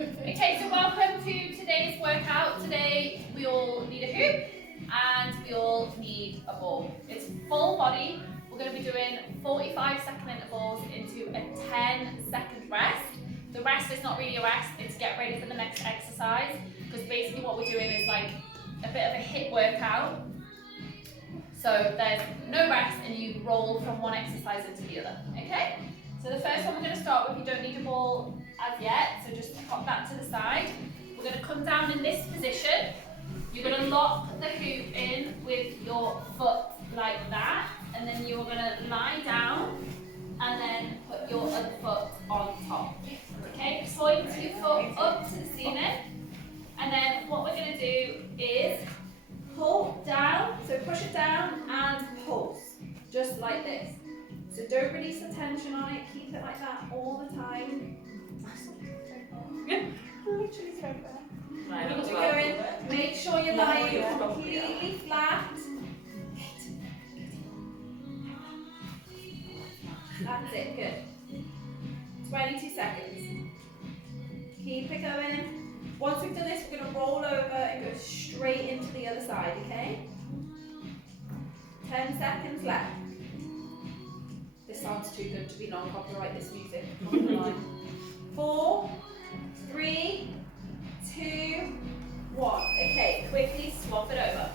Okay, so welcome to today's workout. Today we all need a hoop and we all need a ball. It's full body. We're going to be doing 45-second intervals into a 10-second rest. The rest is not really a rest, it's get ready for the next exercise, because basically what we're doing is like a bit of a HIIT workout. So there's no rest and you roll from one exercise into the other, okay? So the first one we're going to start with, you don't need a ball as yet, so just pop that to the side. We're going to come down in this position. You're going to lock the hoop in with your foot like that, and then you're going to lie down and then put your other foot on top. Okay, point your foot up to the ceiling, and then what we're going to do is pull down, so push it down and pulse, just like this. So don't release the tension on it, keep it like that all the time. Literally straight there. Keep it going, make sure you're lying completely flat. That's it, good. 22 seconds. Keep it going. Once we've done this, we're going to roll over and go straight into the other side, okay? 10 seconds left. This sounds too good to be non-copyright, this music. 4, 3, 2, 1. Okay, quickly swap it over.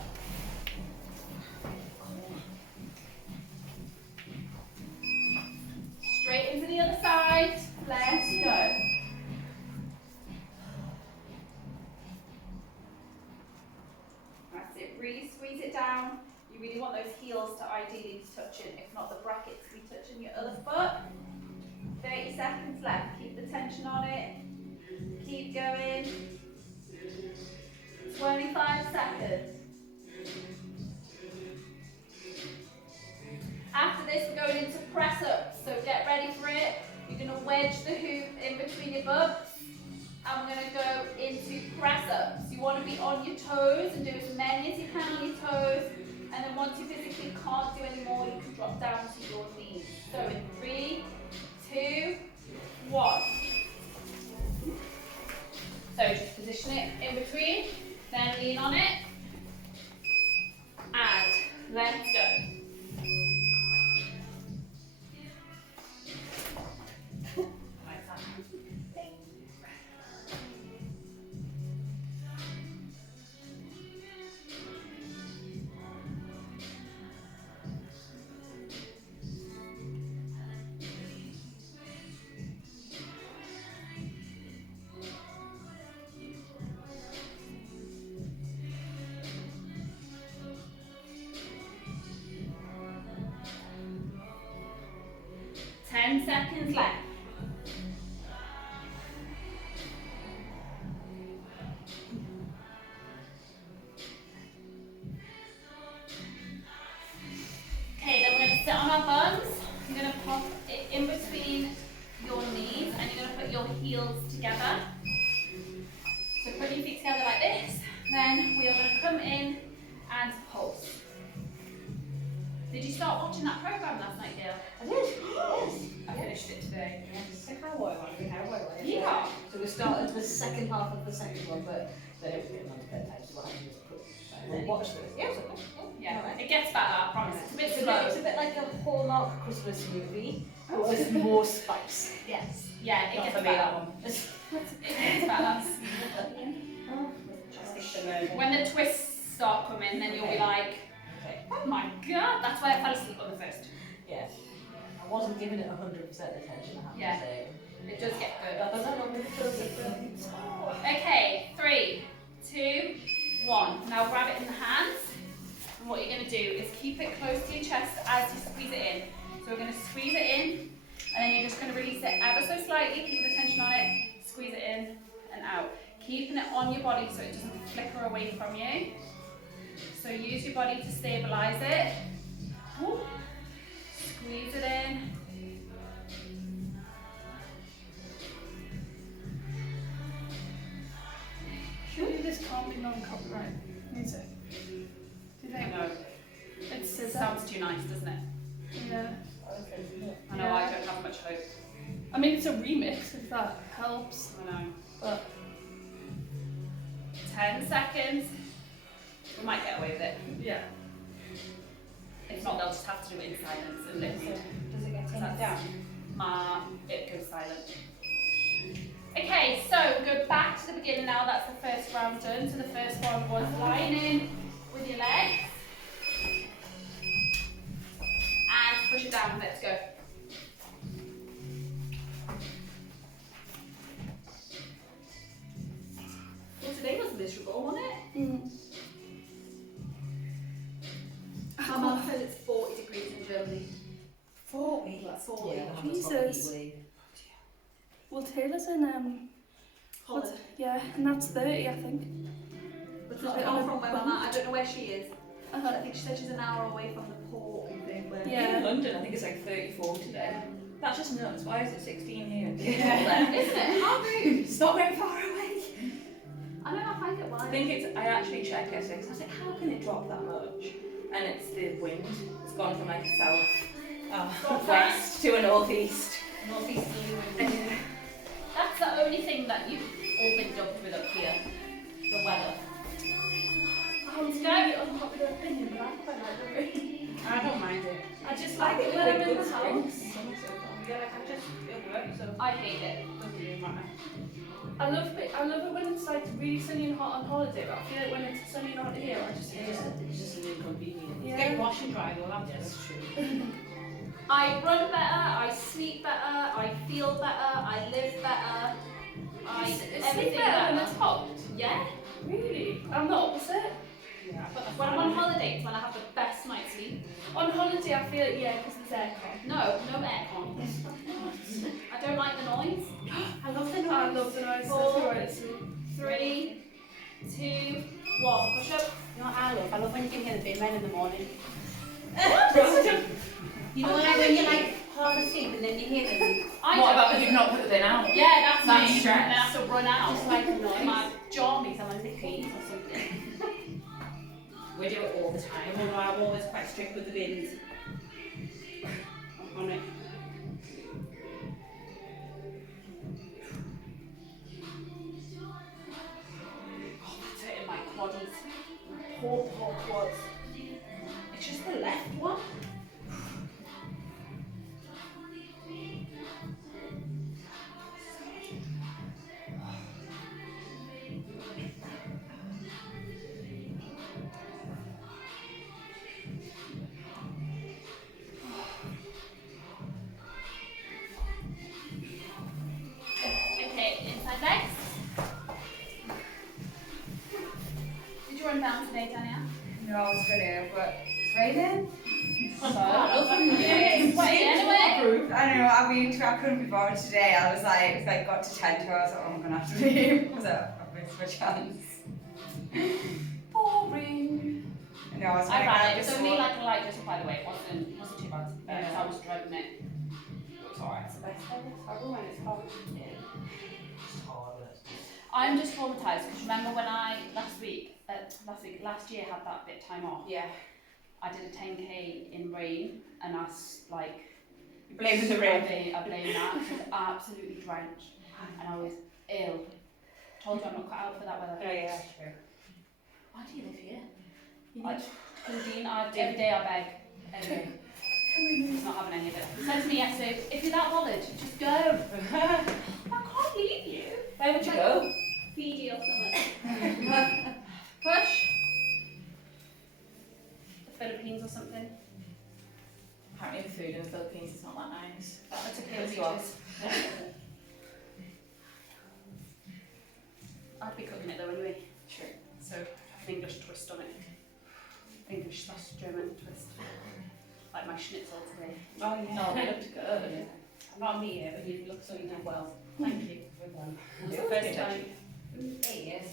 Straight into the other side. Let's go. That's it. Really squeeze it down. You really want those heels to ideally be touching, if not the brackets to be touching your other foot. 30 seconds left. Keep the tension on it. Keep going. 25 seconds. After this, we're going into press ups, so get ready for it. You're going to wedge the hoop in between your butts, and we're going to go into press ups. You want to be on your toes and do as many as you can on your toes, and then once you physically can't do any more, you can drop down to your knees. So in 3, 2, 1. So just position it in between, then lean on it, and let's go. 10 seconds left. Okay, then we're going to sit on our bums. You're going to pop it in between your knees and you're going to put your heels together. So put your feet together like this. Then we are going to come in and pulse. Did you start watching that programme last night, Gail? I did, yes. I finished it today. Yes. Yeah. So we started the second half of the second one, but then it was getting on to bedtime, so what happened was put, we'll watch this. Yeah, it's okay. Yeah, Alright. it gets better, I promise. It's a bit slow. It's a bit like a Hallmark Christmas movie, but with more spice. Yes. Yeah, it Not gets for me, better. that one. It gets better. When the twists start coming, then you'll be like, Okay. oh my god, that's why I fell asleep on the first. Yes. I wasn't giving it 100% attention, I have Yeah. to say. It does get good. But I don't know if it feels different. Okay, 3, 2, 1. Now grab it in the hands. And what you're going to do is keep it close to your chest as you squeeze it in. So we're going to squeeze it in, and then you're just going to release it ever so slightly, keep the tension on it, squeeze it in and out. Keeping it on your body so it doesn't flicker away from you. So use your body to stabilize it. Woo. Squeeze it in. Surely this can't be non-copyright music. Do you think? No, It it sounds too nice, doesn't it? Yeah. I know I don't have much hope. I mean, it's a remix, if that helps. I know. But 10 seconds. We might get away with it. yeah. If not, they'll just have to do it in silence and listen. Does it get taken That's- down? It goes silent. Okay, so we go back to the beginning now. That's the first round done. So the first one was lying in with your legs. And push it down. Let's go. Well, today was miserable, wasn't it? Mm. My mum says it's 40 degrees in Germany. 40. That's 40. Yeah, that was Jesus. probably Well, Taylor's in Holland. yeah, and that's 30, I think. But it's not far from where I'm at. I don't know where she is. I Uh-huh. think she said she's an hour away from the port and thing. Where Yeah. in London, I think it's like 34 today. That's just nuts. Why is it 16 here? Isn't it? How rude. It's not very far away. I know, I find it I wild. think it's. I actually checked yesterday because I was like, how can it drop that much? And it's the wind. It's gone from like a south west to a northeast. Northeasterly wind. That's the only thing that you've all been dubbed with up here. The weather. It's very unpopular opinion, but I quite like the rain. I don't mind it. I just like it when I'm in the house. Yeah, like I just, it works, so I hate it. it doesn't really matter. I love it when it's like really sunny and hot on holiday, but I feel like when it's sunny and hot here, I just hate it. It's just an inconvenience. Yeah. Get wash and dry though, that's true. I run better, I sleep better, I feel better, I live better. Sleep everything better when better. it's hot. Yeah? Really? I'm the opposite. Yeah, but When I'm on holiday, it's when I have the best night's sleep. On holiday, I feel like, yeah, because there's aircon. No, no aircon. I don't like the noise. I love the noise. I love the noise. Four. That's right. 3, 2, 1. Push up. You know what I love? I love when you can hear the bin men in the morning. It's You know when you're like hard asleep and then you hear them I What don't- about if you've not put the bin out? Yeah, that's That's me. stress. And then I have to run out. just like the noise. My jammies and my nickies or something. We do it all the time, although I'm always quite strict with the bins. I'm on it. Oh, that's hurting my quaddies. Poor quads. It's just the left one. Okay, inside legs. Did you run down today, Danielle? No, I was gonna, but it's raining. It's wet anyway. I don't know, I mean, I couldn't be bothered today. I was like, it's like got to 10 to, I was like, oh, I'm gonna have to leave. So I missed my chance. Boring. No, I was I gonna ran grab it. It was this only one. like a light just by the way. It wasn't too bad. Yeah. I was dreading it. It was alright. It's the best ever. It's horrible when it's hot. I'm just traumatised because remember when I last year had that bit of time off. Yeah. I did a 10k in rain and like You're blaming the rain. I blame that. I was absolutely drenched and I was ill. Told you I'm not cut out for that weather. Oh yeah, true. Why do you live here? Like, Claudine, every day I beg. Every day. He's not having any of it. He said to me yesterday, if you're that bothered, just go. I can't leave you. Where would you go? Fiji or something. Push. The Philippines or something. Apparently the food in the Philippines is not that nice. That's okay As with well. beaches. I'd be cooking it though anyway. True. So, an English twist on it. English/German twist. Like my schnitzel today. Oh yeah. Oh, they looked good. Not me here, but you look so you did well. Thank you. Well done. It's the first time. 8 years.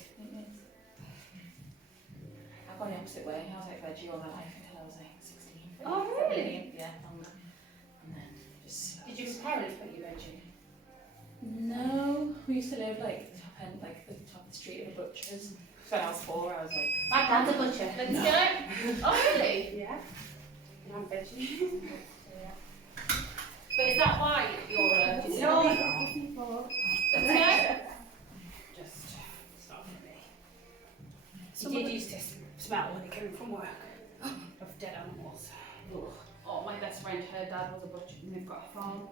I've gone the opposite way. I was like veggie all my life until I was like 16. Oh, really? Yeah, longer. And then just. Did your parents put you veggie? No, we used to live like the top end, like the top of the street of the butchers. So when I was 4, I was like, My dad's a butcher. Let's go. Oh, really? Yeah. And I'm veggie. But is that why you're No. Let's go. home from work of dead animals. Oh, my best friend, her dad was a butcher and they've got a farm.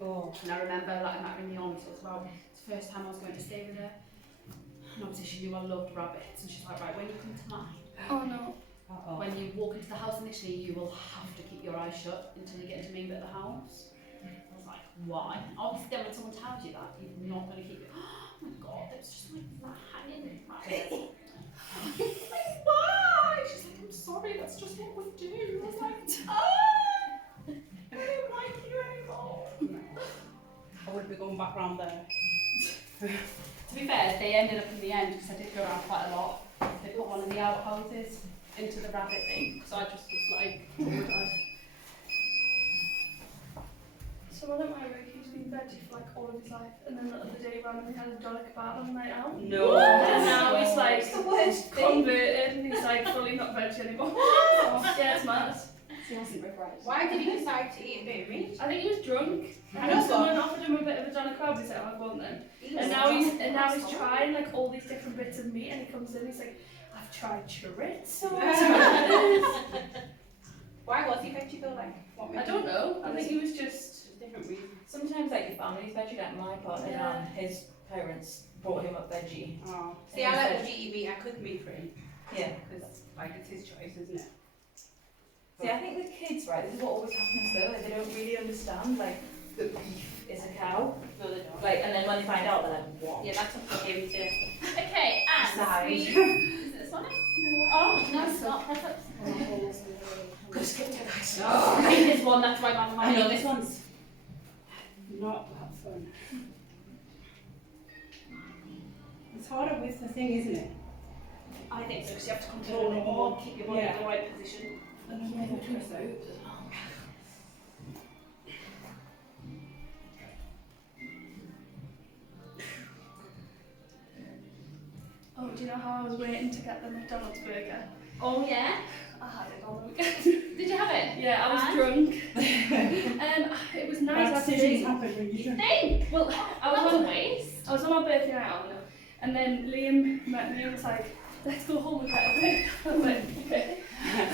Oh. And I remember letting that ring me on, so it was about the first time I was going to stay with her. And obviously she knew I loved rabbits, and she's like, right, when you come to mine, Oh no. when you walk into the house initially, you will have to keep your eyes shut until you get into the main bit of the house. I was like, why? Obviously then when someone tells you that, you're not going to keep it. Oh my god, there was just like that hanging right there. Like, why? She's like, I'm sorry, that's just what we do. I was like, I don't like you anymore. I would be going back round there. To be fair, they ended up in the end, because I did go around quite a lot. They put one of the outhouses into the rabbit thing, so I just was like, oh my god. Someone at my work, he's been veggie for like all of his life, and then the other day randomly had a doner kebab on the night out. No. And now he's like It's the worst thing. converted, and he's like fully not veggie anymore. Yeah, it's mad. He hasn't regrets. Why did he decide to eat a bit of meat? I think he was drunk. I And know then someone offered him a bit of a doner kebab. He said, "Oh, go on then." And now he's trying like all these different bits of meat, and he comes in, he's like, "I've tried chorizo." Why was he veggie though? Like, what I don't know. I think he was just different reason. Sometimes like your family's veggie, like my partner Yeah. and his parents brought him up veggie. Oh. See, I let Woody eat meat. I cook meat for him Yeah. because like it's his choice, isn't it? See, I think with kids, right, this is what always happens though, like they don't really understand like that beef is a cow. No, they don't. Like, and then when they find out, they're like, what? Yeah, that's up to him to. Okay, and Side. we... Is it this one? Oh, no, it's not. Press up. Could have skipped it, guys. I hate this one, that's why I'm I know this one's. Not that fun. It's harder with the thing, isn't it? I think so, because you have to control it more, keep your body Yeah. in the right position. And then when you twist out. Oh, do you know how I was waiting to get the McDonald's burger? Oh, yeah? I had it all the weekend. Did you have it? Yeah, I was And? drunk. It was nice Bad after decisions happen when you drink. Think! Well, I was That's a on waste. I was on my birthday night out, and then Liam met me and was like, "Let's go home and get a burger." I was like, "Okay."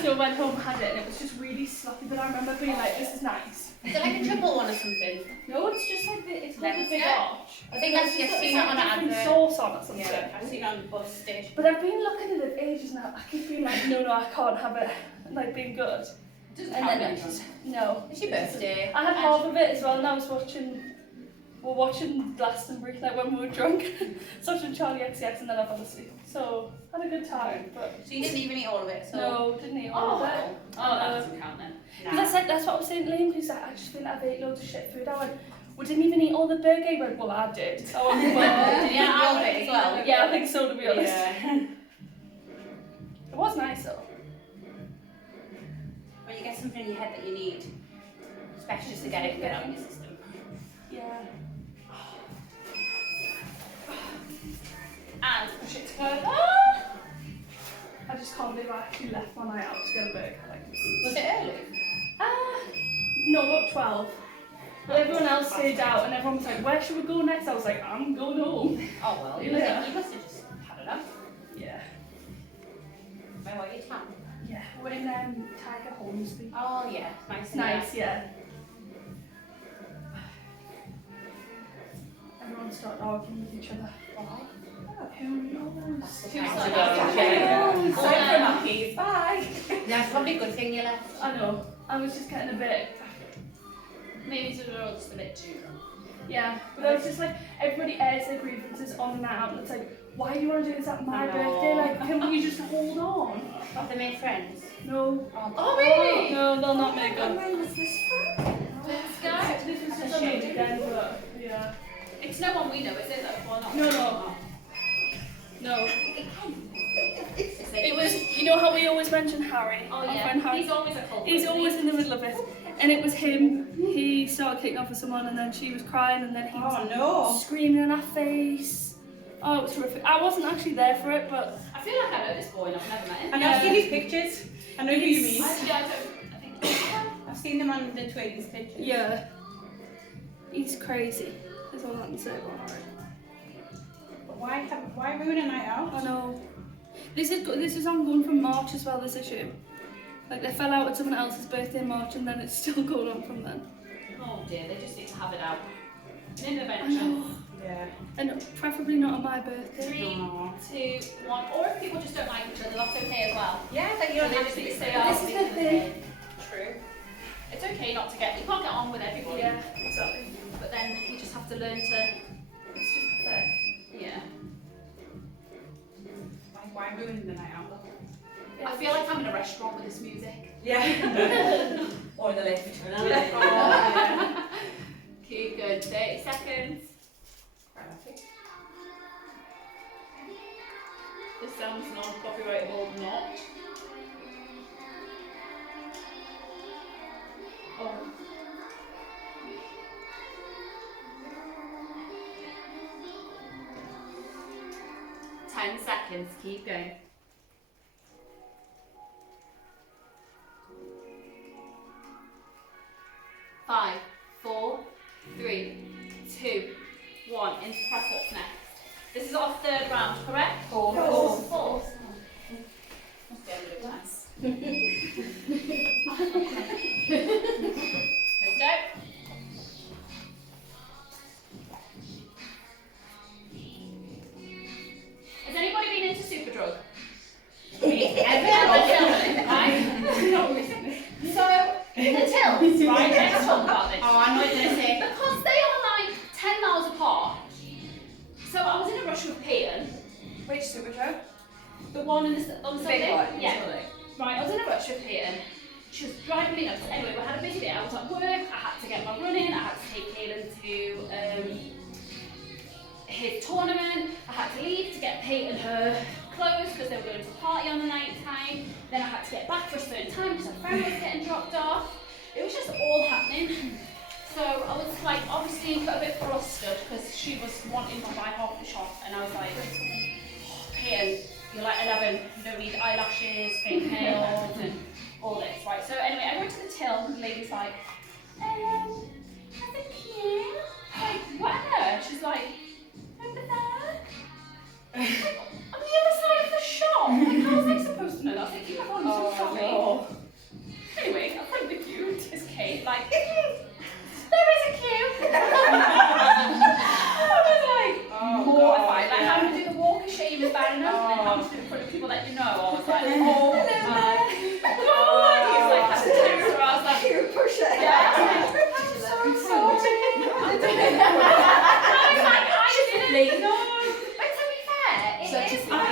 So I went home, had it, and it was just really sloppy. But I remember being like, "This is nice." Is it like a triple one or something? No, it's just like it's called the That's Big it. Arch. I think I've It's seen that on an different advert. sauce on or something. Yeah, I've seen it on the bus station. But I've been looking at it ages now. I keep being like, no, I can't have it. Like being good. Doesn't And count then then. I just no. It's your birthday. I had half of it as well, and I was watching Glastonbury like when we were drunk, watching Charlie XCX, and then I fell asleep. So had a good time, but So you didn't even eat all of it. So. no, didn't eat all of it. Oh, that doesn't count then. Because I said that's what I was saying to Liam. Because I just feel like I've ate loads of shit food. I went, we didn't even eat all the burger. He went, well, I did. I went, well, Did you eat all of it as well? yeah, I think so, to be honest. Yeah. It was nice though. When you get something in your head that you need, especially just to get it out of your system. Yeah. And push it to further. I just can't believe I actually left my night out to get a burger. Like, Was it early? no, about 12. But everyone else stayed out, and everyone was like, where should we go next? I was like, I'm going home. Oh well. Yeah. You must have just had enough. Yeah. Where were you, town? Yeah. We're in Tiger Hornsby. Oh yeah, nice. It's nice, yeah. Everyone started arguing with each other. Why? Who knows? Two Two sides. sides. Yeah. Sorry for my keys, bye. Yeah, it's probably a good thing you left. I know. I was just getting a bit. Maybe it's just a bit too drunk. Yeah, but I was just like, everybody airs their grievances on the night out, and it's like, why do you want to do this at my I know. birthday? Like, can we just hold on? Have they made friends? No. Oh, really? No, they'll not make up. When was this from? Let's go. This was That's just a on shame. the weekend, but yeah. It's no one we know, is it? Though, or not? No, no. No. Is It was, you know how we always mention Harry? Oh, our yeah. friend Harry? He's always a culprit. He's isn't he? always in the middle of it. And it was him. He started kicking off with someone, and then she was crying, and then he was Oh no. screaming in her face. Oh, it was horrific. I wasn't actually there for it, but I feel like I know this boy and I've never met him. And I've seen his pictures. I know who you mean. Actually, I think. I've seen them on the Twins pictures. yeah. He's crazy. That's all I can say about Harry. But why ruin a night out? I know. This is ongoing from March as well, this issue. Like they fell out with someone else's birthday in March and then it's still going on from then. Oh dear, they just need to have it out. An I intervention. know. Yeah. And preferably not on my birthday. 3, Aw. 2, 1. Or if people just don't like each other, that's okay as well. Yeah, like you So don't they have just to need be to say, friends. oh, This is we the can thing. say. True. It's okay not to get, you can't get on with everybody. Yeah, exactly. But then you just have to learn to, It's just pathetic. yeah. Why ruin the night out? I feel like I'm in a restaurant with this music. Yeah. Or the lift. Keep good. 30 seconds. This sounds non-copyrightable, not. Oh. Ten seconds. Keep going. Five, 4, 3, 2, 1. Into press ups next. This is our third round, correct? Four. Four. Must be a little less. Let's go. Has anybody been into Superdrug? Right? So, the tills, right? Let's talk about this. Oh, I know what you're gonna say. Because they are like 10 miles apart. So I was in a rush with Peyton, Which Superdrug? the one on the Sunday. Big one. Yeah. Right, I was in a rush with Peyton. She was driving me nuts. Anyway, we had a busy day. I was at work. I had to get my run in. I had to take Peyton to his tournament. I had to leave to get Peyton her clothes because they were going to a party on the night time. Then I had to get back for a certain time because her friend was getting dropped off. It was just all happening. So I was like obviously a bit flustered because she was wanting to buy half the shop and I was like, oh, Peyton, you're like 11, you don't need eyelashes, fake nails and all this, right? So anyway, I went to the till and the lady's like, I think you. Like, where? She's like, over there. Like, on the other side of the shop. Like, how was I supposed to know that? I was like, you have on some shopping. Anyway, I find the cute is Kate, like, there is a queue. I was like, mortified. Like, having to do the walk of shame is bad enough, and then having to do it in front of people that you know. I was like, oh my god. He was like, having to text her. I was like, You push it. yeah. I'm so sorry. I was like, I didn't know. But to be fair, it Such is a like,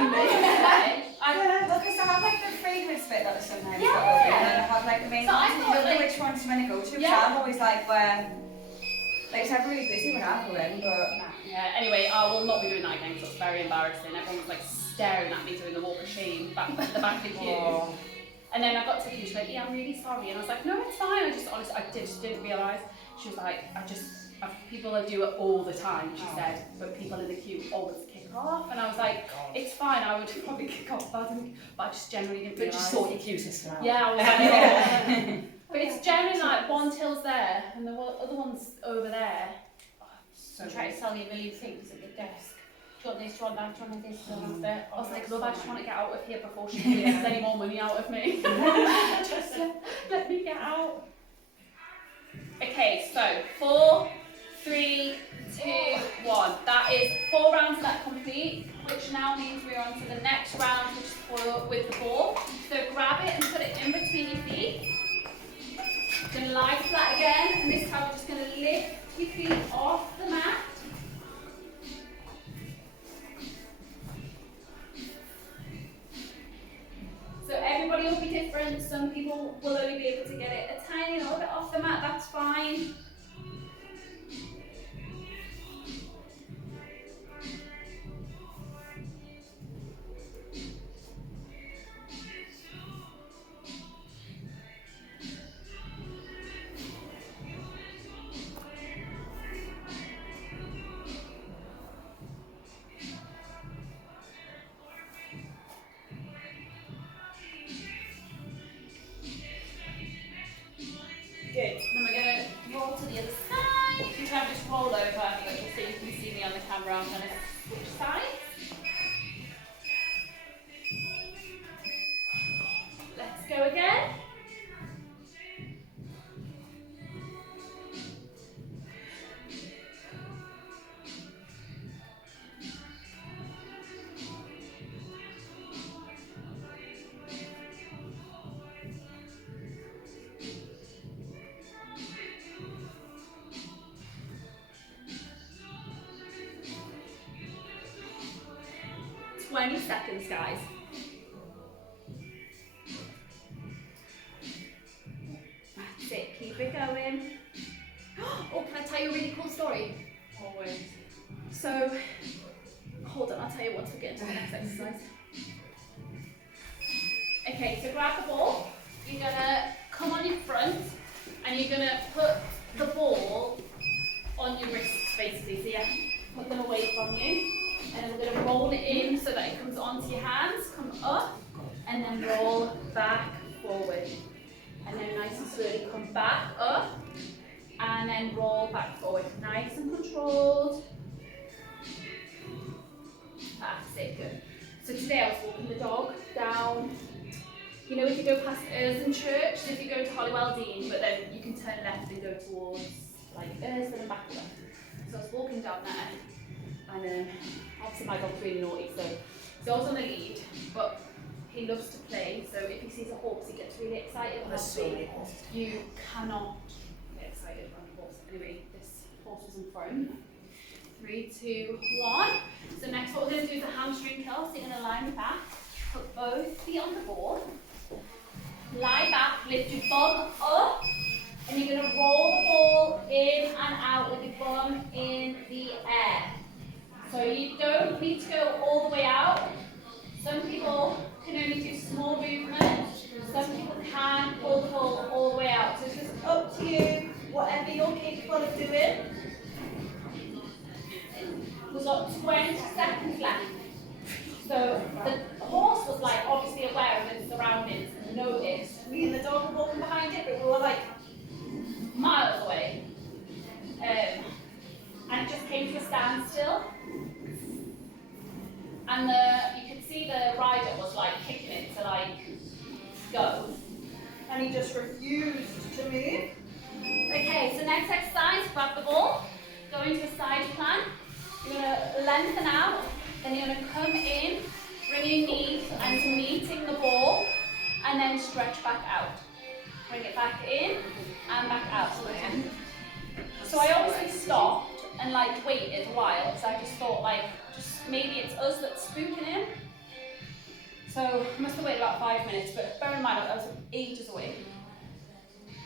Well, because I have like the fragrance bit that I sometimes Yeah. go over, and then I have like the main So I ones, and thought, you don't know like- which ones to really go to. Yeah. So I'm always like, where, like, it's never really busy when I go in, but yeah, anyway, I will not be doing that again because it's very embarrassing. Everyone was like staring at me doing the walk of shame back at the back of the queue. oh, And then I got to the queue, she went, yeah, I'm really sorry. And I was like, no, it's fine. I just honestly, I just didn't realise. She was like, people that do it all the time, she said, but people in the queue always kick off. And I was like, it's fine, I would probably kick off, but I just generally didn't But realise. just sort your queue system out. Yeah, I was like, oh. But it's generally like one till's there and the other one's over there. Oh, so I'm trying to sell you a million things at the desk. Do you want this, do you want that, do you want this, do you want that? I was like, love, I just want to get out of here before she takes any more money out of me. Just let me get out. Okay, so 4, 3, 2, 1. That is 4 rounds that complete, which now means we're on to the next round, which is with the ball. So grab it and put it in between your feet. Gonna lie flat again, and this time we're just gonna lift your feet off the mat. So everybody will be different. Some people will only be able to get it a tiny little bit off the mat, that's fine. 20 seconds, guys. That's it, keep it going. Oh, can I tell you a really cool story? Always. So, hold on, I'll tell you once we get into the next exercise. Okay, so grab the ball. You're gonna come on your front and you're gonna put the ball on your wrists, basically. So yeah, put them away from you. And then we're gonna roll it in so that it comes onto your hands, come up, and then roll back forward. And then nice and slowly come back up, and then roll back forward. Nice and controlled. That's it, good. So today I was walking the dog down, you know, if you go past Ersden Church, so if you go to Holywell Dean, but then you can turn left and go towards like Ersden and back there. So I was walking down there, and obviously my dog's really naughty, so I was on the lead, but he loves to play, so if he sees a horse, he gets really excited. Obviously, you cannot get excited around a horse. Anyway, this horse was in front. 3, 2, 1. So next what we're going to do is a hamstring curl. So you're going to lie back, put both feet on the ball, lie back, lift your bum up, and you're going to roll the ball in and out with your bum in the air. So you don't need to go all the way out. Some people can only do small movements. Some people can pull the ball all the way out. So it's just up to you, whatever you're capable of doing. We've got 20 seconds left. So the horse was like obviously aware of its surroundings and noticed. Me and the dog were walking behind it, but we were like miles away. And it just came to a standstill. And you could see the rider was like kicking it to like go. And he just refused to move. Okay, so next exercise, grab the ball, go into a side plan. You're going to lengthen out, then you're going to come in, bring your knees into meeting the ball, and then stretch back out. Bring it back in and back out. So I obviously stopped and like waited a while because I just thought like, just maybe it's us that's spooking him. So I must have waited about 5 minutes, but bear in mind I was ages away.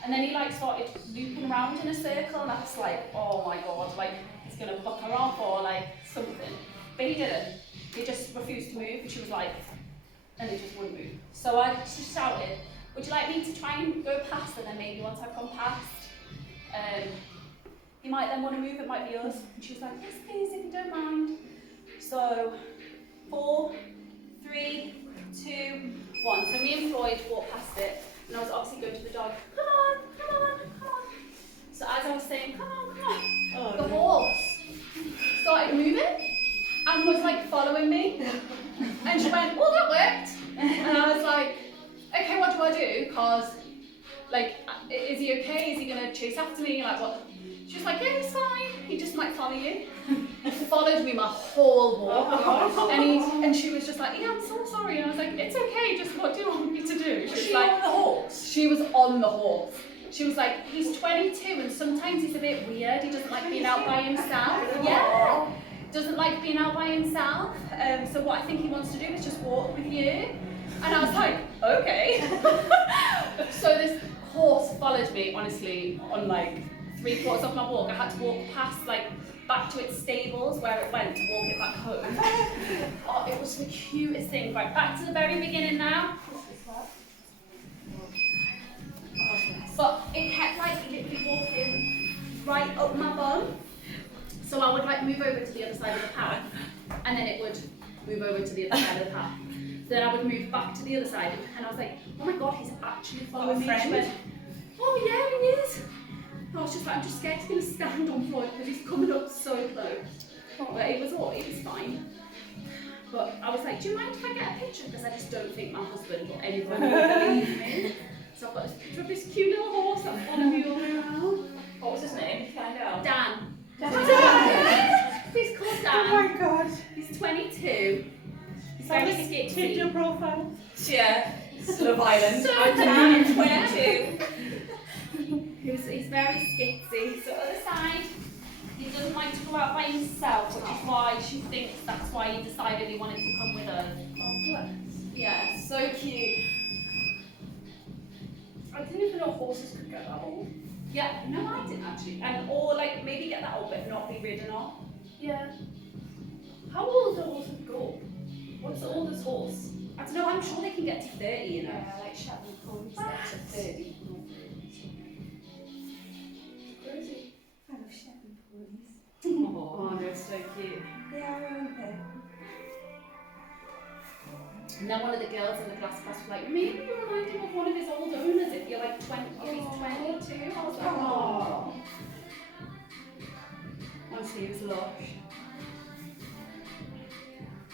And then he like started looping around in a circle, and I was like, oh my god, like he's gonna buck her off or like something. But he didn't. He just refused to move, and she was like, and he just wouldn't move. So I just shouted, would you like me to try and go past, and then maybe once I've gone past, he might then want to move, it might be us. And she was like, yes please, if you don't mind. So 4, 3, 2, 1. So me and Floyd walked past it, and I was obviously going to the dog, come on, come on, come on. So as I was saying, come on, come on, the horse started moving and was like following me. And she went, oh, that worked. And I was like, okay, what do I do? Because, like, is he okay? Is he going to chase after me? Like, what? She was like, yeah, he's fine. He just might follow you. He followed me my whole walk. And she was just like, yeah, I'm so sorry. And I was like, it's okay, just what do you want me to do? She was like, on the horse? She was on the horse. She was like, he's 22 and sometimes he's a bit weird. He doesn't like being out by himself. Yeah. Doesn't like being out by himself. So what I think he wants to do is just walk with you. And I was like, okay. So this horse followed me, honestly, on like 3/4 of my walk. I had to walk past, like, back to its stables where it went to walk it back home. Oh, it was the cutest thing. Right, back to the very beginning now. But it kept like literally walking right up my bum. So I would like move over to the other side of the path, and then it would move over to the other side of the path. Then I would move back to the other side, and I was like, oh my god, he's actually following me. She went, oh yeah, he is. I was just like, I'm just scared he's going to stand on Floyd because he's coming up so close. But it was fine. But I was like, do you mind if I get a picture? Because I just don't think my husband or anyone will believe me. So I've got this picture of this cute little horse that's following me all the way around. What was his name? Did you find out? Dan. Dan. He's called Dan. Oh my god. He's 22. He's very skitsy. your profile. Yeah. Love Island. So I'm Dan. 22. He's very skitsy. So other side. He doesn't like to go out by himself, which is why she thinks that's why he decided he wanted to come with us. Oh, bless. Yeah, so cute. I didn't even know horses could get that old. Yeah, no, I didn't actually. And or like maybe get that old but not be ridden off. Yeah. How old do horses go? What's the oldest horse? I don't know, I'm sure they can get to 30, you know. Yeah, like Shetland ponies, that's a 30. Crazy. I love Shetland ponies. Oh, they're so cute. They are, aren't they? And then one of the girls in the class was like, maybe you remind him of one of his old owners if you're like 20, if he's 22. I was like, oh. Honestly, it was lush.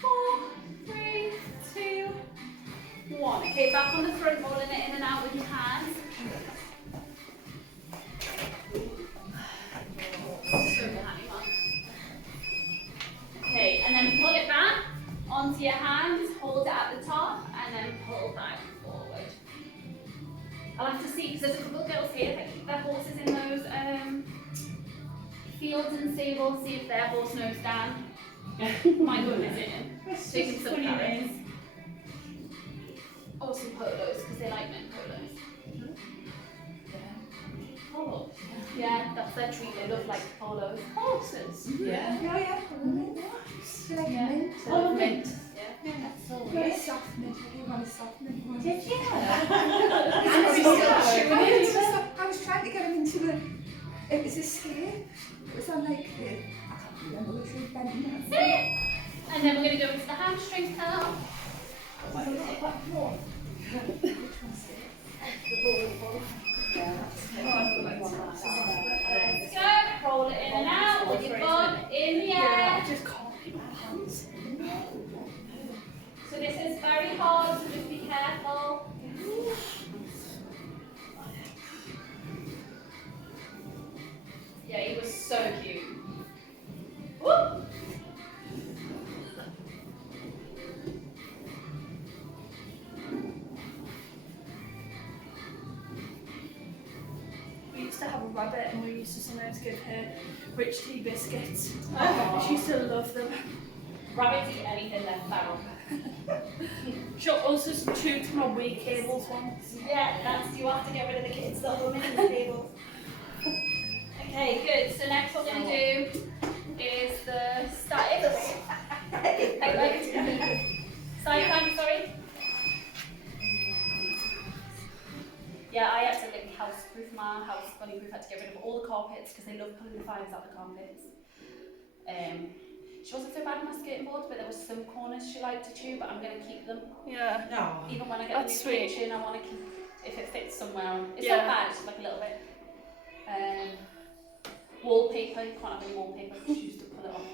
4, 3, 2, 1. Okay, back on the front, rolling it in and out with your hands. So happy, Mum. Okay, and then pull it back onto your hands, hold it at the top, and then pull back forward. I'll have to see, because there's a couple of girls here that keep their horses in those fields and stables, see if their horse knows down. Might go and visit him. Taking some carrots. Or some polos, because they like mint polos. Polos? Yeah, that's their treat. They love like polos. Horses? Yeah. Yeah, yeah. They like Yeah. mint. They love mint. Yeah. Yeah, that's so Not weird. a soft mint, I didn't want a soft mint one. Did you? I was trying to get him into the, it was Escape. It was on like the, I can't remember which one, Benton. Sit! And then we're going to go into the hamstrings now. Let's go. Roll it in and out with your bum in the air. I just can't keep my hands. So this is very hard, so just be careful. Yeah, he was so cute. Woo! We used to have a rabbit and we used to sometimes give her rich tea biscuits. Aw. She used to love them. Rabbits eat anything left feral. She also chewed my wee cables once. Yeah, that's, you have to get rid of the kids that are in the table. Okay, good. So next what we're going to do is the statics. Side plank, sorry. Yeah, I had to like house-proof my house, bunny-proof, had to get rid of all the carpets because they love pulling the fires out the carpets. She wasn't so bad on my skating board, but there was some corners she liked to chew, but I'm going to keep them. Yeah. No. Even when I get That's the new sweet. kitchen, I want to keep, if it fits somewhere. It's Yeah. not bad, it's just like a little bit. Wallpaper, you can't have any wallpaper because she used to pull it off.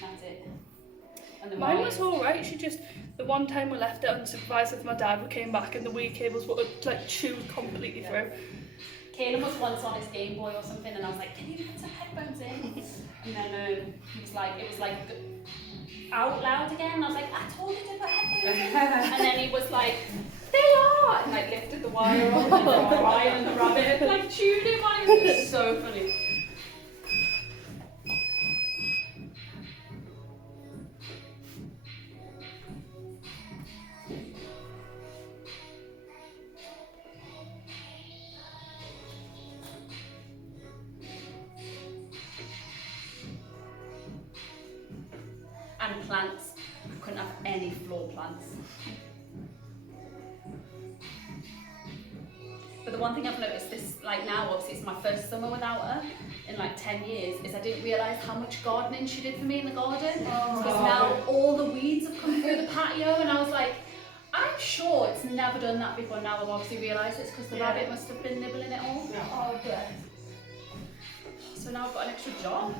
That's it. And the Mine wires. was alright, she just, the one time we left it unsupervised with my dad, we came back and the wee cables were like chewed completely through. Caleb was once on his Game Boy or something, and I was like, "Can you put some headphones in?" And then he was like, it was like out loud again. And I was like, "I told you to put headphones in." And then he was like, "They are," and like lifted the wire off, and the wire and the rabbit had like chewed him. It was so funny. And plants. I couldn't have any floor plants. But the one thing I've noticed this, like now, obviously it's my first summer without her in like 10 years, is I didn't realise how much gardening she did for me in the garden. Because now all the weeds have come through the patio, and I was like, I'm sure it's never done that before. Now I've obviously realised it's because the rabbit must have been nibbling it all. Oh, bless. So now I've got an extra job.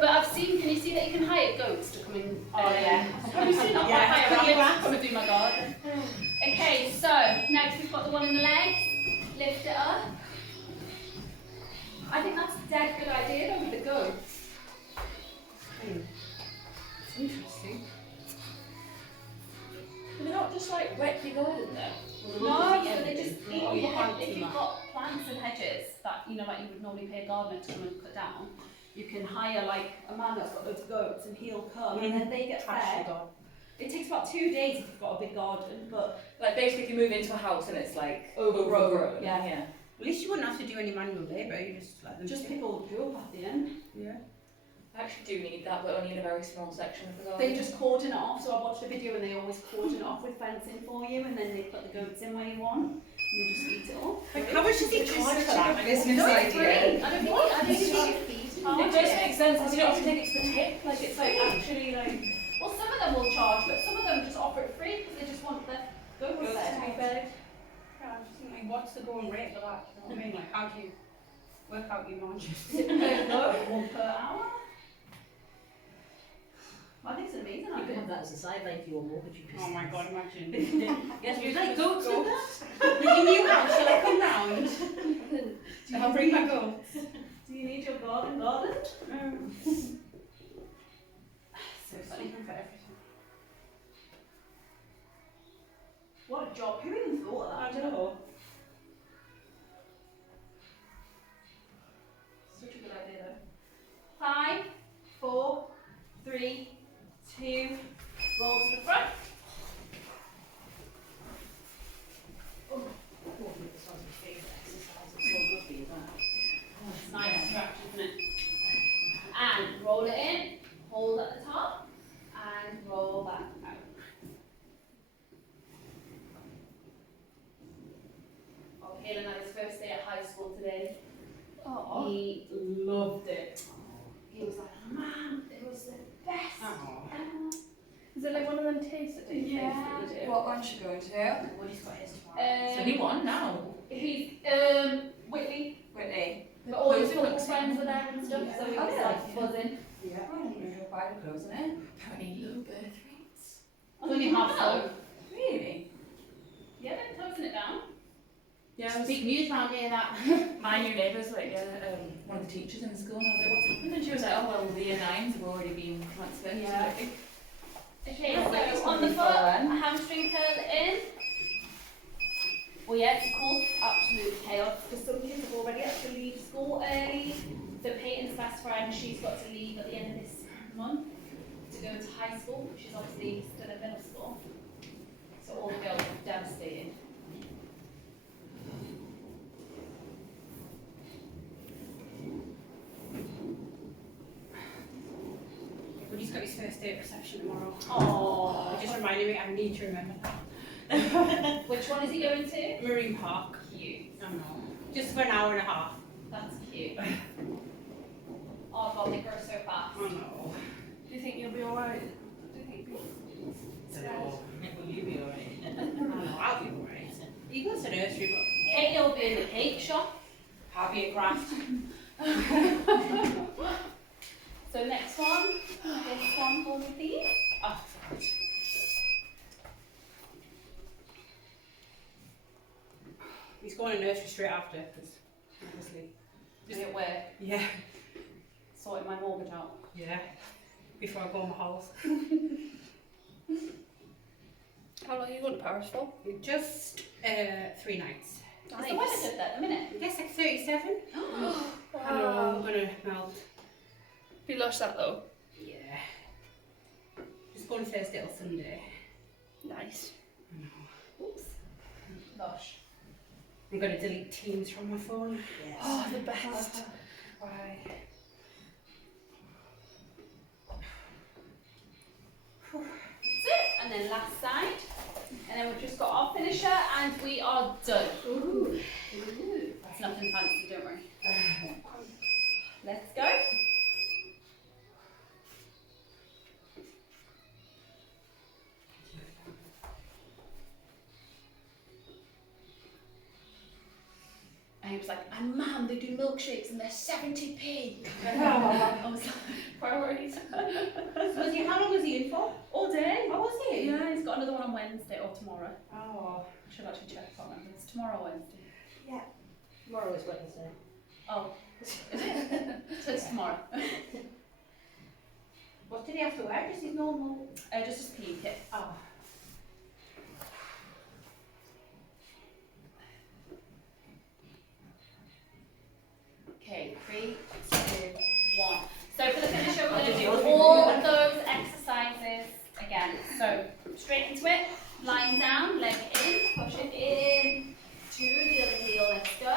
But I've seen, can you see that you can hire goats to come in? Oh, yeah. Have you seen that? Yeah. Hire rabbits to come and do my garden. Okay, so next we've got the one in the legs. Lift it up. I think that's a dead good idea though with the goats. It's interesting. They're not just like wet the garden though. No, so they just eat if you've got plants and hedges. gardener to come and cut down, you can hire like a man that's got loads of goats and he'll come and then they get Trash fed. the garden. It takes about 2 days if you've got a big garden, but Like basically, if you move into a house and it's like Overgrown, yeah. yeah. At least you wouldn't have to do any manual labour, you just let them just pick all the poo up at the end. Yeah. I actually do need that, but only in a very small section of the garden. They just cordon it off, so I watched a video and they always cordon it off with fencing for you and then they put the goats in where you want and they just eat it all. Like, how much does he Which is charge such for a that? good Business No, it's idea. free. I don't think you charge fees. It does make sense because you don't have to think it's the tip. Like it's like actually like. Well, some of them will charge, but some of them just offer it free because they just want the goats Goats there to to be be fed. fed. Yeah, I'm just thinking, like, what's the going rate for that? You know what I mean? Like, how do you work out your margin? Is it per goat or per hour? I think it's an amazing You could idea. have that as a sideline for your mortgage business. Oh my god, imagine. Yes, you like goats in that? You give me a house, shall I come round? I'll bring my goats. Do you need your garden gardened? So funny. Something for everything. What a job. Who even thought of that? I know. Such a good idea though. 5, 4, 3, 2, roll to the front. Oh, this one's my favourite exercise. It's so good for you, that. It's nice stretch, isn't it? And roll it in, hold at the top, and roll back out. Oh, Halen had his first day at high school today. Oh. He loved it. He was like, "Man, it was the best Oh. ever." Is it like one of them taste that they Yeah. things that they do? What one's she going to? Woody's got his tomorrow. So he won now. He's Whitley, Whitney. but all his Closing football looks friends were there and stuff, so he Oh, was yeah. like buzzing. Yeah. I didn't know you were quite close, isn't it? Apparently low birth rates. It's only half full. Really? Yeah, they're closing it down. Yeah, Big news round here that. my new neighbour's like one of the teachers in the school, and I was like, "What's happened?" And she was like, "Oh well, the year 9s have already been transferred." Yeah. So, like, Okay, Oh, that's so on the really foot, fun. a hamstring curl in. Well, yeah, it's of course absolute chaos because some kids have already had to leave school early. So Peyton's best friend, she's got to leave at the end of this month to go to high school. She's obviously still at middle school. So all the girls are devastated. Woody's got his first day at reception tomorrow. Oh, It just reminded me, I need to remember that. which one is he going to? Marine Park. Cute. I know. Just for an hour and a half. That's cute. Oh god, they grow so fast. I know. Do you think you'll be alright? Do you think you'll Will you be alright? I know, I'll be alright. He goes to nursery, Katie will be in the cake shop. but I'll be a craft. So next one, this one for me please. Oh, God. He's going to nursery straight after, because obviously. Does it work? Yeah. Sorting my mortgage out. Yeah. Before I go on my house. How long are you going to Paris for? Just 3 nights. Is the weather good there at the minute? Yes, like 37. I know, I'm gonna melt. Have you lost that though? Yeah. Just going Thursday till Sunday. Nice. Oops. Gosh. I'm gonna delete Teams from my phone. Yes. Oh, the best. Why? That's it. And then last side. And then we've just got our finisher and we are done. Ooh. It's nothing fancy, don't worry. Let's go. And he was like, and ma'am, they do milkshakes and they're 70p. I was like, priorities. How long was he in for? All day. Oh, was he? Yeah, he's got another one on Wednesday or tomorrow. Oh. I should actually check, I can't remember. It's tomorrow or Wednesday. Tomorrow is Wednesday. Oh, is it? So it's tomorrow. What did he have to wear? Just his normal. Just his PE kit. Oh. Okay, 3, straight into it. Lying down, leg in, push it in to the other heel, let's go.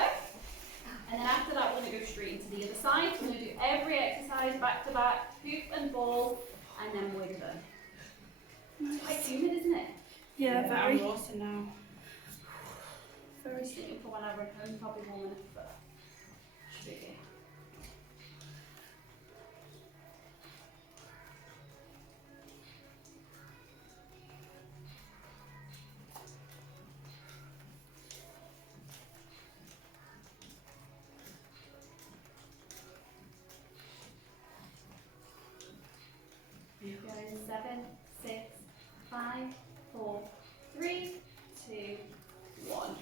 And then after that, we're going to go straight into the other side. We're going to do every exercise back to back, hoop and ball, and then we're done. It's quite humid, isn't it? Yeah, very. I'm exhausted now. Very sleepy for when I run home, probably warm enough, but should be okay. We're in 7, 6, 5, 4, 3, 2, 1.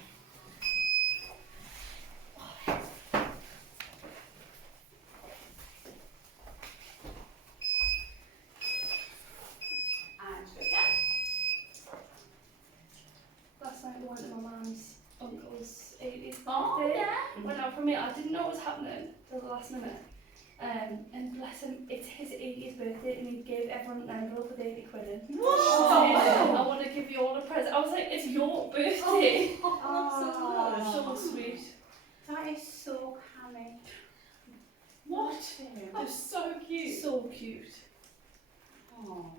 And go again. Last night we went to my mum's uncle's 80th Oh, birthday. yeah. Went out for me. I didn't know what was happening till the last minute. And bless him, it's his 80th birthday and he gave everyone an envelope with 80 quid in. Whoa. I want to give you all a present. I was like, it's your birthday. Oh, So sweet. that is so canny. What? That's so cute. So cute. Oh.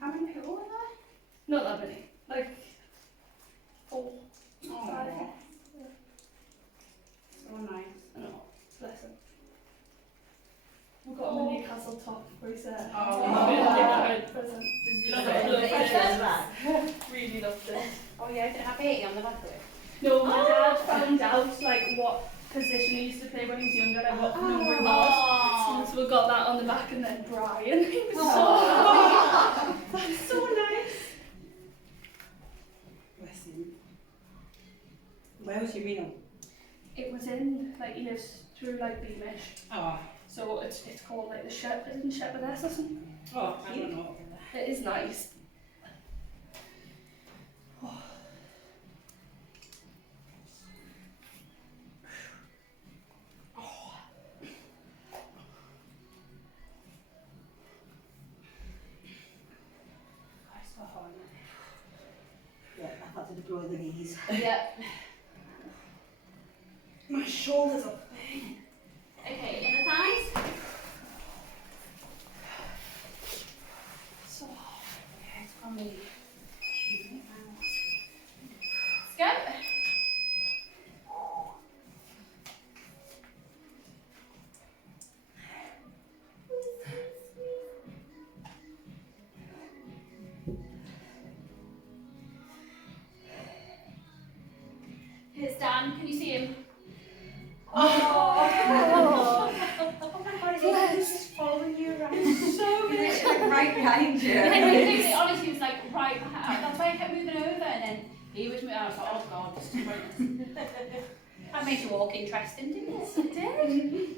How many people were there? Not that many. Like 4, 5. Oh, so nice. I know. Bless him. We got him a Newcastle top for his Oh. birthday present. Love Loved it. it. Really loved it. Oh yeah, did it have 80 on the back of it? No, my dad found out like what position he used to play when he was younger, like what number he was. So we got that on the back, and then Brian. He was so That's so nice. Bless him. Where was your meal? It was in like he lives through like Beamish, Oh, so it's called like the Shepherd and Shepherdess or something. oh, I don't know. It is nice. Yeah, I've had to deploy the knees. Yep. My shoulders are Okay, inner thighs. So Okay, it's probably. Let's go. Here's Dan. Can you see him? Oh my God, Bless. just following you around. so literally right behind you. Yeah, honestly, he was like right behind. That's why I kept moving over, and then he was moving. I was like, oh God, this is too pointless. That made you walk interesting, didn't it? It did.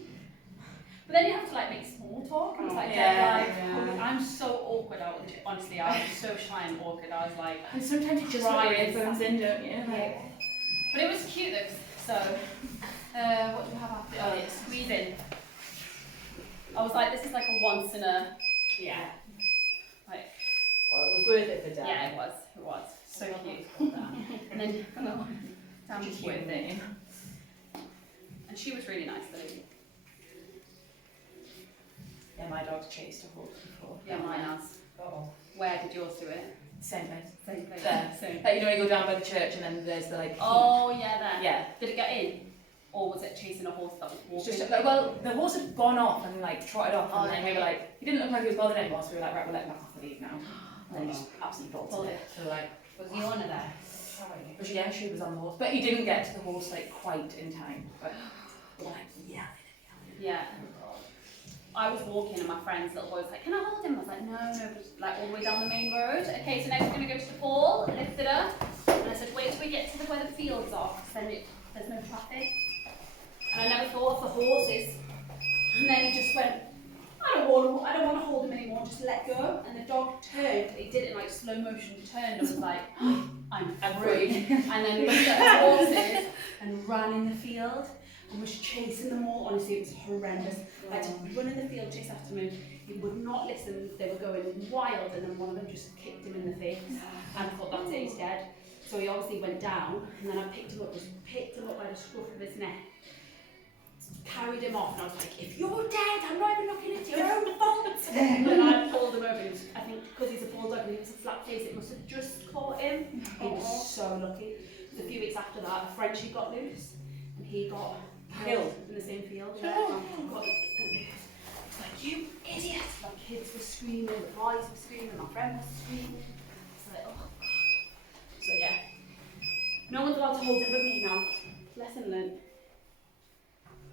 But then you have to like make small talk, and it's like, I'm so awkward. Honestly, I was so shy and awkward. I was like, and sometimes you just put your earphones in, don't you? yeah. But it was cute though. So, what do we have after? Oh, yeah, squeezing. I was like, this is like a once in a, Yeah. like, Well, it was worth it for Dan. yeah, it was. So cute. And then, Dan was worth it. And she was really nice, the lady. Yeah, my dog's chased a horse before. Yeah, mine has. Oh. Where did yours do it? Same place. Same place. There. Same. Like, you know, you go down by the church and then there's the like. Oh, yeah, there. Yeah. Did it get in? Or was it chasing a horse that was It's walking? just like, well, the horse had gone off and like trotted off, Oh, and then we were like, he didn't look like he was bothered anymore, so we were like, right, we'll let him back off the lead now. And then he just absolutely bolted Bolted. it. So like, Was the owner there? but yeah, she was on the horse, but he didn't get to the horse like quite in time. But like, yeah. Yeah. I was walking and my friend's little boy was like, can I hold him? I was like, no, but like all the way down the main road. Okay, so next we're going to go to the pool, lift it up. And I said, wait till we get to where the fields are, because then there's no traffic. And I never thought of the horses. And then he just went, I don't want to hold him anymore, just let go. And the dog turned, he did it in like slow motion, turned and was like, I'm free. And then he looked at the horses and ran in the field. He was chasing them all, honestly, it was horrendous. I had to run in the field, chase after him. He would not listen, they were going wild, and then one of them just kicked him in the face. And I thought, that's it, he's dead. So he obviously went down, and then I picked him up by the scruff of his neck, carried him off, and I was like, if you're dead, I'm not even looking at your own fault. And then I pulled him over, and I think because he's a bulldog and he was a flat face, it must have just caught him. He was so lucky. A few weeks after that, a Frenchie got loose, and he got killed in the same field. Got it's like, you idiot! My kids were screaming, the boys were screaming, my friend was screaming. It's like, oh god. So yeah, no one's allowed to hold him but me now. Lesson learned.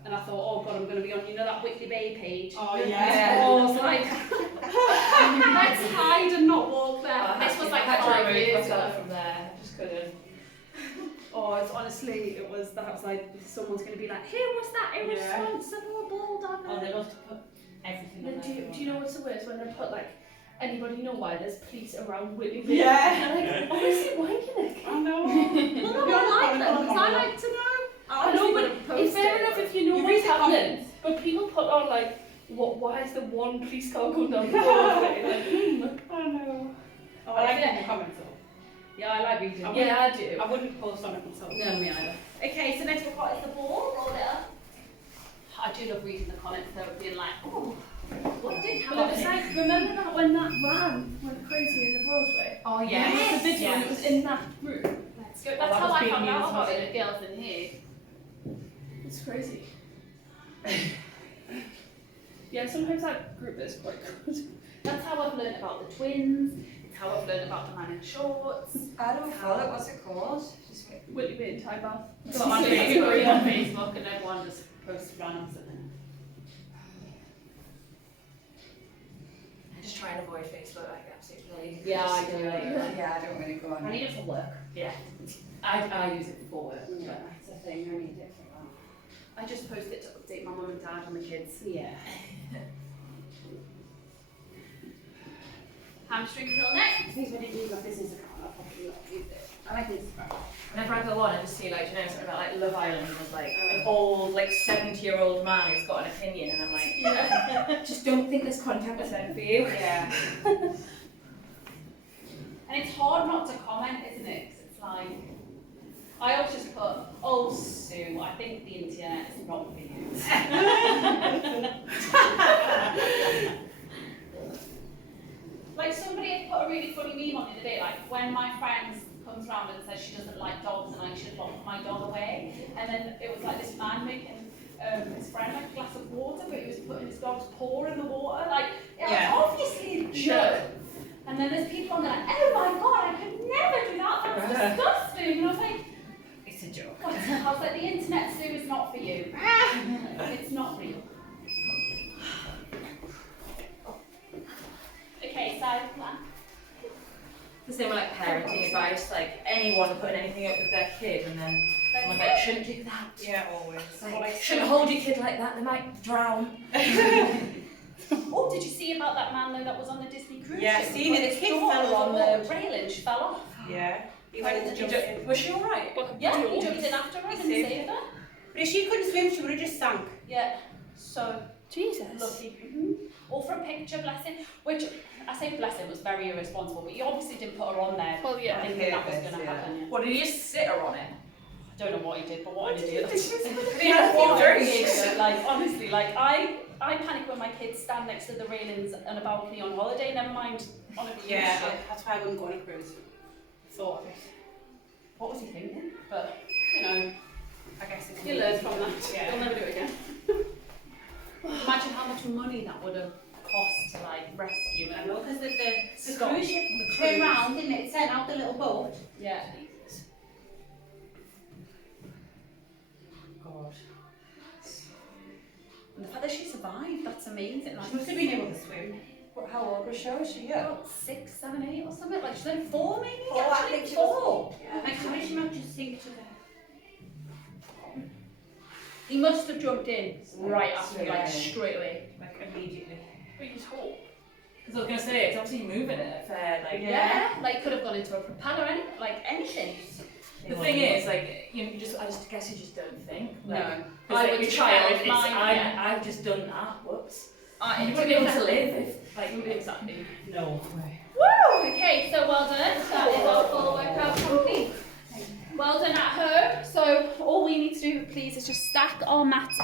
And I thought, oh god, I'm going to be on, you know, that Whitley Bay page. Oh I was like, let's hide and not walk there. This was like I had to 5 remove years myself ago. from there. I just couldn't. Oh, it's honestly, it was like, someone's going to be like, who was that irresponsible bulldog? Oh, they love to put everything on there. Do you know what's the worst? When they put like, anybody know why there's police around Whitley Bay? Yeah. They're like, oh, is it wanking I know. Well, no, I like them, because I like to know. I know, but it's fair enough if you know You what's read the happening. But people put on like, why is the one police car going down the road? Like, I know. Oh, I like it in the comments though. Yeah, I like reading. yeah, I do. I wouldn't post on it myself. No, me either. Okay, so next we've got is the ball. Roll it up. I do love reading the comments though, being like, oh, what did But it was happen? like, remember that when that van went crazy in the Broadway? Oh The video, and it was in that room. Let's go. Oh, That's that how was I being found out used, about wasn't it. Girls in here. It's crazy. Yeah, sometimes that group is quite good. That's how I've learned about the twins. It's how I've learned about the man in shorts. I don't follow it, what's it called? Just Whitley Bay and Thai bath. It's on Facebook and everyone just posts random stuff in it. I just try and avoid Facebook like absolutely. Yeah, I do. yeah, I don't really go on I it. need it for work. Yeah. I use it for work. Yeah, it's a thing, I need it for that. I just post it to update my mum and dad and the kids. Yeah. Hamstring curl next. I think when I do my business account, I'll probably not use it. I like Instagram. Whenever I go on, I just see like, you know, something about like Love Island and there's like an old, like 70-year-old man who's got an opinion, and I'm like, Just don't think this content was meant for you. yeah. And it's hard not to comment, isn't it? 'Cause it's like, I always just put, oh Sue, I think the internet is not for you. Like somebody had put a really funny meme on the other day, like when my friend comes round and says she doesn't like dogs and I should lock my dog away, and then it was like this man making his friend like a glass of water, but he was putting his dog's paw in the water, like it was Yeah. obviously a joke. And then there's people on there like, oh my god, I could never do that, that's disgusting. And I was like, It's a joke. what? I was like, the internet, Sue, is not for you. It's not real. Okay, side plan. The same with like parenting advice, like anyone putting anything up with their kid, and then someone's like, shouldn't do that. Yeah, always. Like, shouldn't hold your kid like that, they might drown. Oh, did you see about that man though that was on the Disney cruise Yeah, ship? seen it, the His kid daughter fell was on on the- the railing, she fell off. Yeah. He Right, went did to jump. Was she alright? Yeah, he jumped in after her and Saved saved her. But if she couldn't swim, she would have just sunk. Yeah, so Jesus. lucky. All for a picture, bless him. Which, I say bless him, was very irresponsible, but you obviously didn't put her on there. Well, yeah. Thinking that was Purpose, going to yeah. happen, yeah. What, did he just sit her on it? I don't know what he did, but what an idiot. He had What a an few drinks. idiot. Like, honestly, like, I panic when my kids stand next to the railings on a balcony on holiday, never mind on a cruise Yeah, ship. that's why I wouldn't go on a cruise. Thought of it. What was he thinking? But, you know, I guess it's you learn from that. Yeah. You'll never do it again. Imagine how much money that would have cost to, like, rescue I him. know, because the Stop. cruise ship turned round, didn't it? Sent out the little boat. Yeah. God. And the fact that she survived, that's amazing. Like, She must have been able to swim. What, how old was she? Was she young? about 6, 7, 8 or something. Like, she's only 4 maybe? Oh, I Actually, think she was 4. Like, how did she manage to sink to the... He must have jumped in right after, Straight like, away. straight away. Like, immediately. But you talk. Because I was going to say, it's obviously moving at a fair, like, Yeah, like, could have gone into a propeller, like, anything. The thing is, like, I guess you just don't think. Like, No. 'cause, I like, would your just child, have it's, mine, yeah. I've just done that. Whoops. I You wouldn't be able to live if, like, exactly. no way. Woo! Okay, so well done. That is our full workout complete. Well done at home. So all we need to do, please, is just stack our mats